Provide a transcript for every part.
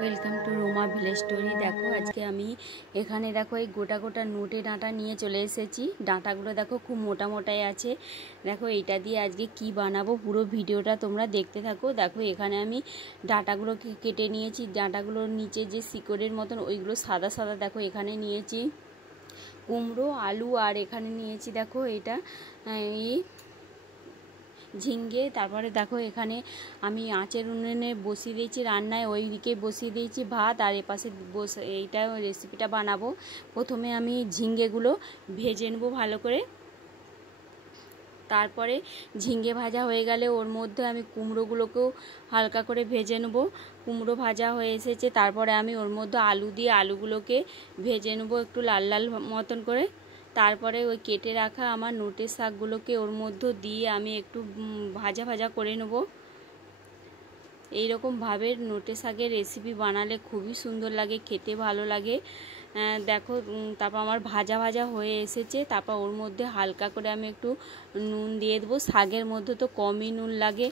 Welcome to Ruma village story. দেখো আজকে আমি এখানে দেখো এই গোটা গোটা নোটে ডাঁটা নিয়ে চলে এসেছি। ডাঁটাগুলো দেখো খুব মোটা মোটাই আছে। দেখো এইটা দিয়ে আজকে কি বানাবো পুরো ভিডিওটা তোমরা দেখতে থাকো। দেখো এখানে আমি ডাঁটাগুলো কেটে নিয়েছি। ডাঁটাগুলোর নিচে যে শিকড়ের মতন ওইগুলো সাদা সাদা দেখো এখানে নিয়েছি কুমড়ো, আলু, আর এখানে নিয়েছি দেখো এটা ঝিঙ্গে। তারপরে দেখো এখানে আমি আঁচের উনুনে বসিয়ে দিয়েছি রান্নায়, ওই দিকে বসিয়ে দিয়েছি ভাত, আর এপাশে এইটা রেসিপিটা বানাবো। প্রথমে আমি ঝিঙ্গেগুলো ভেজে নেবো ভালো করে। তারপরে ঝিঙ্গে ভাজা হয়ে গেলে ওর মধ্যে আমি কুমড়োগুলোকেও হালকা করে ভেজে নেবো। কুমড়ো ভাজা হয়ে এসেছে, তারপরে আমি ওর মধ্যে আলু দিয়ে আলুগুলোকে ভেজে নেবো একটু লাল লাল মতন করে। তারপরে ওই কেটে রাখা আমার নোটের শাকগুলোকে ওর মধ্যে দিয়ে আমি একটু ভাজা ভাজা করে নেব। এইরকমভাবে নোটে শাকের রেসিপি বানালে খুবই সুন্দর লাগে, খেতে ভালো লাগে। দেখো তারপর আমার ভাজা ভাজা হয়ে এসেছে। তারপর ওর মধ্যে হালকা করে আমি একটু নুন দিয়ে দেবো। শাকের মধ্যে তো কমই নুন লাগে।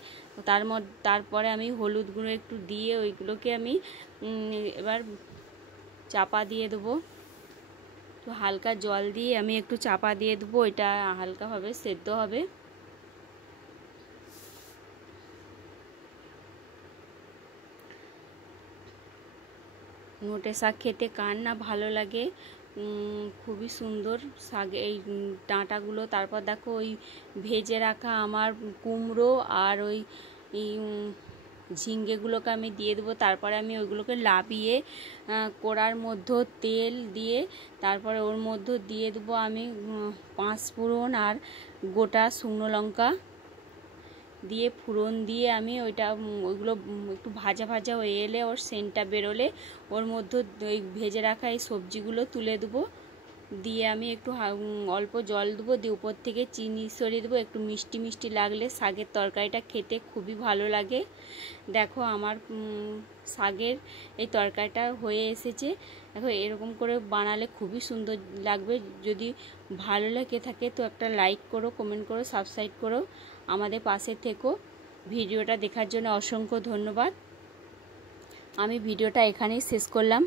তারপরে আমি হলুদ গুঁড়ো একটু দিয়ে ওইগুলোকে আমি এবার চাপা দিয়ে দেবো। তো হালকা জল দিয়ে আমি একটু চাপা দিয়ে দেবো, এটা হালকাভাবে সেদ্ধ হবে। নোটে শাক খেতে কার না ভালো লাগে, খুবই সুন্দর শাক এই ডাঁটাগুলো। তারপর দেখো ওই ভেজে রাখা আমার কুমড়ো আর ওই ঝিঙ্গেগুলোকে আমি দিয়ে দেবো। তারপরে আমি ওইগুলোকে লাবিয়ে কড়ার মধ্যে তেল দিয়ে তারপরে ওর মধ্যে দিয়ে দেবো আমি 5 ফোড়ন আর গোটা শুকনো লঙ্কা দিয়ে ফোড়ন দিয়ে আমি ওইগুলো একটু ভাজা ভাজা হয়ে এলে ওর সেন্টটা বেরোলে ওর মধ্যে ওই ভেজে রাখা এই সবজিগুলো তুলে দেবো। দিয়ে আমি একটু অল্প জল দেবো, দিয়ে উপর থেকে চিনি সরিয়ে দেবো। একটু মিষ্টি মিষ্টি লাগলে শাকের তরকারিটা খেতে খুবই ভালো লাগে। দেখো আমার শাকের এই তরকারিটা হয়ে এসেছে। দেখো এরকম করে বানালে খুবই সুন্দর লাগবে। যদি ভালো লেগে থাকে তো একটা লাইক করো, কমেন্ট করো, সাবস্ক্রাইব করো, আমাদের পাশে থেকো। ভিডিওটা দেখার জন্য অসংখ্য ধন্যবাদ। আমি ভিডিওটা এখানেই শেষ করলাম।